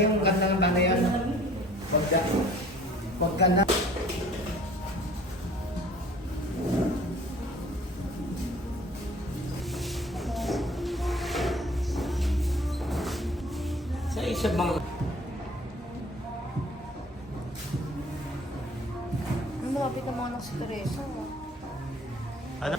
yung ganda ng banda yan. Huwag ka na. Sa isa bang... Malapit na mga anak si Teresa. Ano?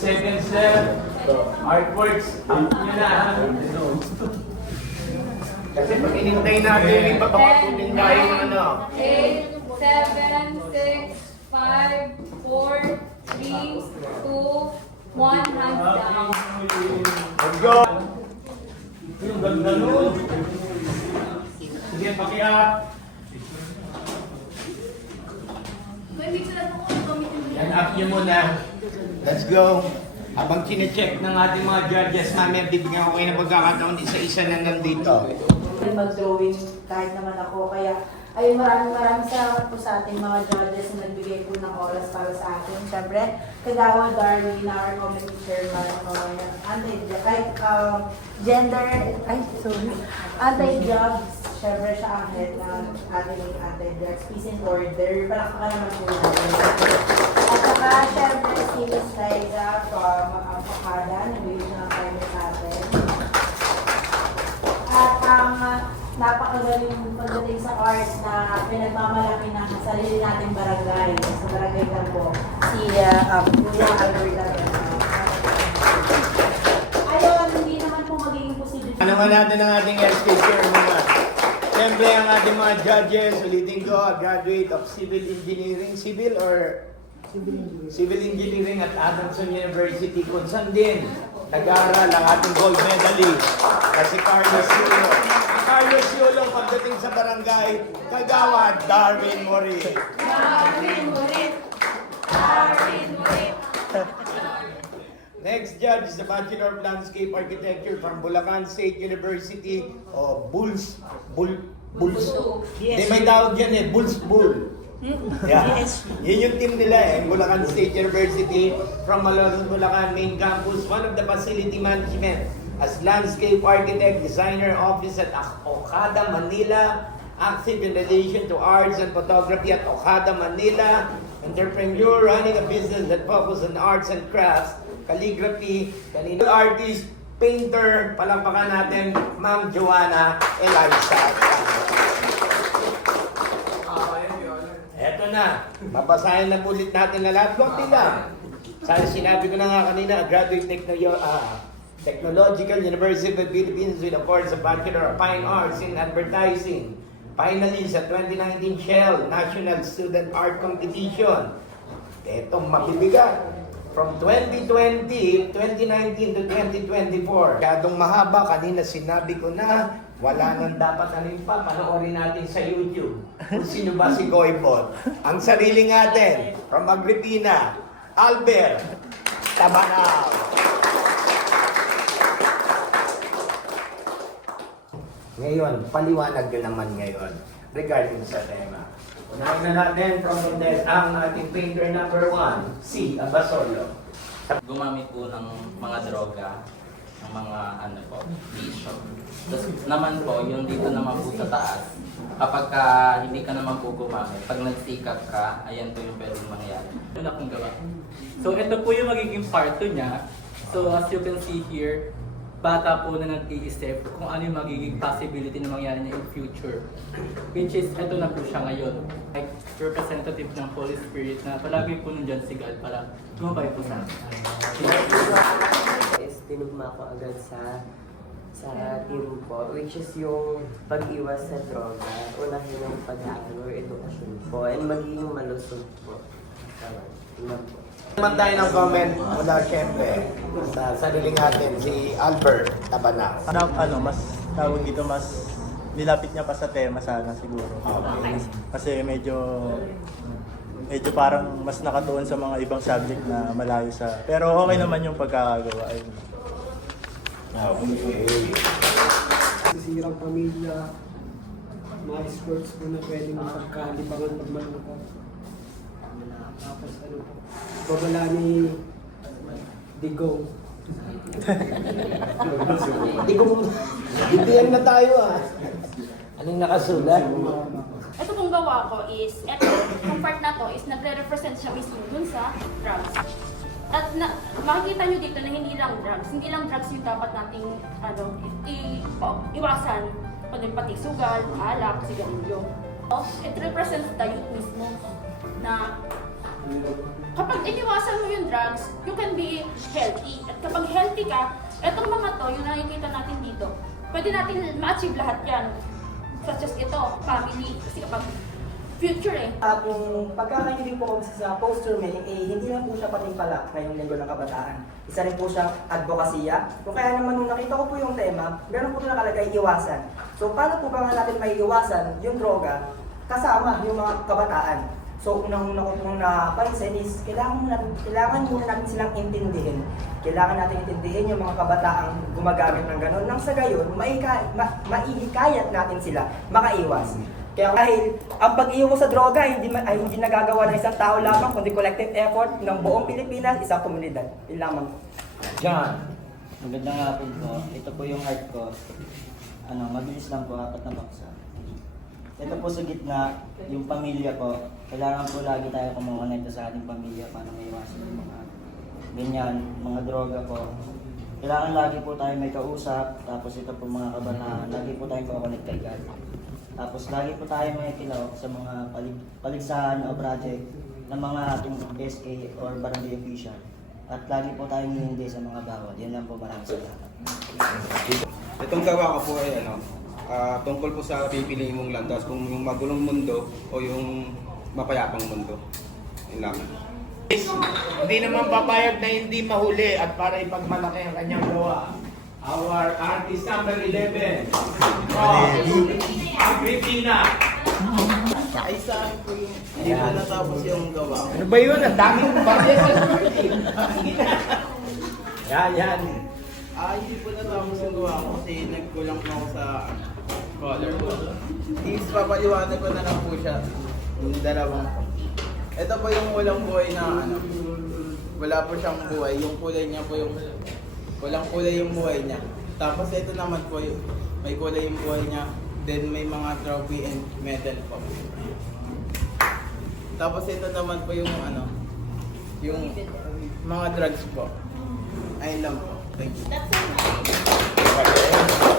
Seconds left. Artworks. Yun na. Kasi pag inintay natin, may papakapunin tayo ng ano. 8, 7, 6, 5, 4, 3, 2, 1, hands down. Let's go! Yung ganda nun. Sige, pakiap. Yan, up nyo muna. Let's go. Habang chinecheck ng ating mga judges, mamaya bibigyan ko kayo ng pagkakataon isa-isa na nandito. Mag-drawing kahit naman ako. Kaya ay maraming salamat po sa ating mga judges na nagbigay po ng oras para sa akin. Siyempre, Kagawa Darwin, our committee chairman, anti-jobs, siyempre siya ang head ng ating anti-drugs, peace and order. Palakpakan naman po natin. At saka, siyempre, si Miss Liza from Pakada, nagbigay siya ng time sa atin. At ang napakagaling pagdating sa arts na pinagmamalaki ng sarili nating barangay, sa barangay Campo, si Kuya Alberta. Ayun, hindi naman po magiging posible. Ano nga natin ang ating SK chairman? Siyempre ang ating mga judges, ulitin ko, a graduate of Civil Engineering, Civil or Civil Engineering at Adamson University, kung saan din nag-aaral ang ating gold medalist na si Carlos Yulo. Carlos Yulo pagdating sa barangay, Kagawad, Darwin Morit. Darwin Morit! Darwin Morit! Next judge is the Bachelor of Landscape Architecture from Bulacan State University o Bulls. Hindi may tawag yan eh, Bulls. Yeah. Yun yung team nila eh, Bulacan State University from Malolos, Bulacan main campus, one of the facility management as landscape architect, designer office at Okada, Manila, active in relation to arts and photography at Okada, Manila, entrepreneur running a business that focuses on arts and crafts, calligraphy, artist, painter, palampakan natin, Ma'am Joanna Eliza. Eto na, babasahin na ulit natin na lahat. Kunti lang. Sinabi ko na nga kanina, graduate Technological University of the Philippines with a course of Bachelor of Fine Arts in Advertising. Finally, sa 2019 Shell National Student Art Competition. Etong mabibigat. From 2019 to 2024. Kayadong mahaba, kanina sinabi ko na wala nang dapat alin pa, panoorin natin sa YouTube. Kung sino ba si Goybot. Ang sarili natin, from Agripina, Albert Tabanao. Ngayon, paliwanag nyo naman ngayon regarding sa tema. Unahin na natin from the desk ang ating painter number 1, si Abasolo. Gumamit po ng mga droga, ng mga bisyo. Tapos naman po, yung dito naman po sa taas, kapag hindi ka naman po gumamit, pag nagsikap ka, ayan po yung pwedeng mangyari. Ano na kong gawa? So ito po yung magiging part 2 niya. So as you can see here, bata po na nag-iisip kung ano yung magiging possibility na mangyari niya in future. Which is, ito na po siya ngayon. Like, representative ng Holy Spirit na palagi po nandyan si God para gumabay po sa akin. Tinugma ko agad sa team ko, which is yung pag-iwas sa droga, unahin yung pag-aaral or edukasyon po, and magiging malusog po. Tama po. Naman tayo ng comment mula syempre sa sariling atin, si Albert Tabanao. Mas tawag dito, mas nilapit niya pa sa tema sana siguro. Okay. Kasi medyo parang mas nakatuon sa mga ibang subject na malayo sa... Pero okay naman yung pagkakagawa. Ayun. Okay. Sisirang pamilya, mga sports po na pwedeng magkalibangan pag malungkot. Tapos ano po, babala ni Digong. Bitiyan na tayo ah. Anong nakasulat? Ito pong gawa ko is, yung part na to is nagre-represent siya mismo dun sa drugs. At makikita nyo dito na hindi lang drugs yung dapat nating iwasan, pati sugal, alak, sigarilyo. It represents the youth mismo na kapag iniwasan mo yung drugs, you can be healthy. At kapag healthy ka, etong mga to, yung nakikita natin dito, pwede natin ma-achieve lahat yan. Such as ito, family. Kasi kapag future At yung pagkakaintindi po kami sa poster may, hindi lang po siya pating pala ngayong linggo ng kabataan. Isa rin po siyang advokasya. Kung kaya naman nung nakita ko po yung tema, meron po nakalagay iwasan. So paano po ba nga natin may iwasan yung droga kasama yung mga kabataan? So unang-una ko pong napansin is kailangan muna natin silang intindihin. Kailangan natin intindihin yung mga kabataang gumagamit ng gano'n. Nang sa gayon, maihikayat natin sila makaiwas. Kaya dahil ang pag-iwas sa droga ay hindi nagagawa ng isang tao lamang, kundi collective effort ng buong Pilipinas, isang komunidad. Yun lamang. John. Magandang hapon po. Ito po yung heart ko. Mabilis lang po, 4 na baksa. Ito po sa gitna, yung pamilya ko. Kailangan po lagi tayo kumonekta sa ating pamilya para maiwasan yung mga ganyan, mga droga po. Kailangan lagi po tayo may kausap. Tapos ito po mga kabataan, lagi po tayong kumonekta kay God. Tapos lagi po tayo may kilaw sa mga paligsahan o project ng mga ating SK or barangay official. At lagi po tayong hindi sa mga bawal. Yan lang po, maraming salamat. Itong gawa ko po ay tungkol po sa pipiliin mong landas, kung yung magulong mundo o yung mapayapang mundo. Yun lamang. Hindi naman papayag na hindi mahuli at para ipagmalaki ang kanyang gawa. Our artist number 11. Agripina. Ay sa akin po yung hindi po natapos yung gawa ko. Ano ba yun? Ang daming budget. Yan. Hindi po natapos yung gawa ko kasi nagkulang po ako sa color po. Is papaliwanag ko na lang po siya. Yung dalawang po. Ito po yung walang buhay na wala po siyang buhay. Yung kulay niya po yung walang kulay yung buhay niya. Tapos ito naman po yung may kulay yung buhay niya. Then may mga trophy and medal po. Tapos ito naman po yung yung mga drugs po. Ayun lang po. Thank you. That's all.